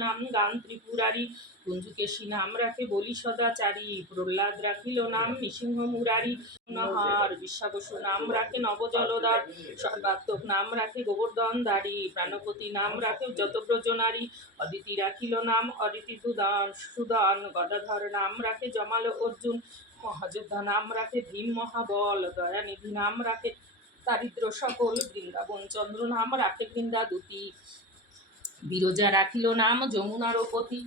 নাম গান ত্রিপুরারি, কুঞ্জুকেশী নাম রাখে বলি সদাচারী, প্রহ্লাদ রাখিল নাম নৃসিংহ মুরারি, নহার বিশ্বাবসু নাম রাখে নবজলদার, সর্বাত্মক নাম রাখে গোবর্ধন দাড়ি, প্রাণপতি নাম রাখে যতব্রজনারী, অদিতি রাখিল নাম অদিতি সুদন, গদাধর নাম রাখে জমাল অর্জুন, মহাযোদ্ধা নাম রাখে ভীম মহাবল, দয়ানিধি নাম রাখে দারিদ্র সকল, বৃন্দাবন চন্দ্র নাম রাখে বৃন্দা দুতি, বিরজা রাখিল নাম যমুনার পতি,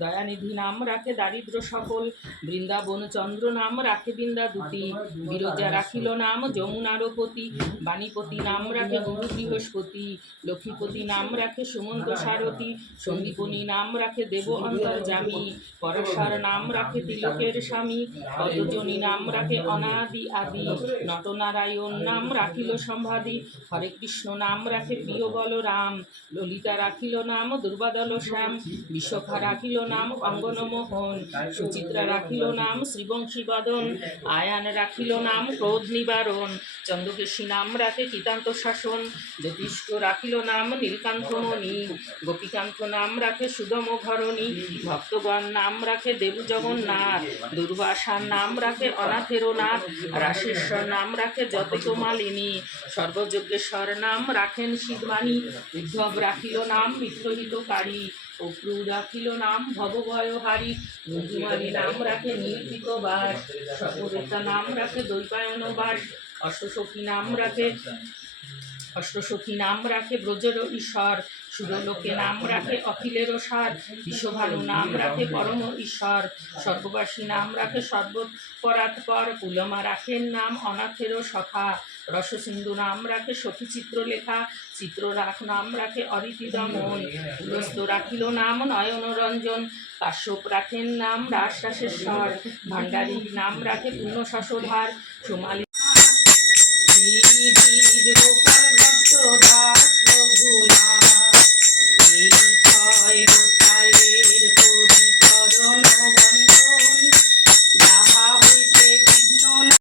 দয়ানিধি নাম রাখে দারিদ্র সকল, বৃন্দাবন চন্দ্র নাম রাখে বৃন্দা দুতি, বিরজা রাখিল নাম যমুনার পতি, বাণীপতি নাম রাখে গুরু বৃহস্পতি, লক্ষ্মীপতি নাম রাখে সুমন্ত সারথী, সন্দীপনী নাম রাখে দেব অন্তর্যামী, পরশার নাম রাখে তিলকের স্বামী, পদজনী নাম রাখে অনাদি আদি, নটনারায়ণ নাম রাখিল সম্ভাদি, হরে কৃষ্ণ নাম রাখে প্রিয় বলরাম, ললিতা রাখিল নাম দুর্বাদল শ্যাম, বিশ্বখা রাখিল নাম অঙ্গনমোহন, সুচিত্রা রাখিল নাম শ্রীবংশী বদন, আয়ান রাখিল নাম ক্রোধ নিবারণ, চন্দ্রকেশী নাম রাখে কীতান্ত শাসন, জ্যোতিষ্ক রাখিল নাম নীলকান্তমণি, গোপীকান্ত নাম রাখে সুদম ঘরণী, ভক্তগণ নাম রাখে দেব জগন্নাথ, দুর্বাসার নাম রাখে অনাথের নাথ, রাশেশ্বর নাম রাখে যতক মালিনী, সর্বযজ্ঞেশ্বর নাম রাখেন শিববাণী, উদ্ধব রাখিল নাম মিত্রহিতকারী, অক্রু রাখিল নাম ভবভয়হারী, মধুমালী নাম রাখে নীলপিত বাস, সর্বদেবতা নাম রাখে দ্বৈপায়ন বাস, অষ্টসখী নাম রাখে ব্রজের ঈশ্বর, সুরলোকে নাম রাখে অখিলের সার, বিশ্বভানু নাম রাখে পরম ঈশ্বর, স্বর্গবাসী নাম রাখে সর্বপরাৎপর, পুলমা রাখেন নাম অনাথের সখা, রসসিন্ধু নাম রাখে সখী চিত্রলেখা, চিত্ররাখ নাম রাখে অরিতি দমন, পুলস্ত রাখিল নাম নয়নরঞ্জন, কাশ্যপ রাখেন নাম রাসরাসেশ্বর, ভাণ্ডারী নাম রাখে পুণ্য শশধার, সোমালী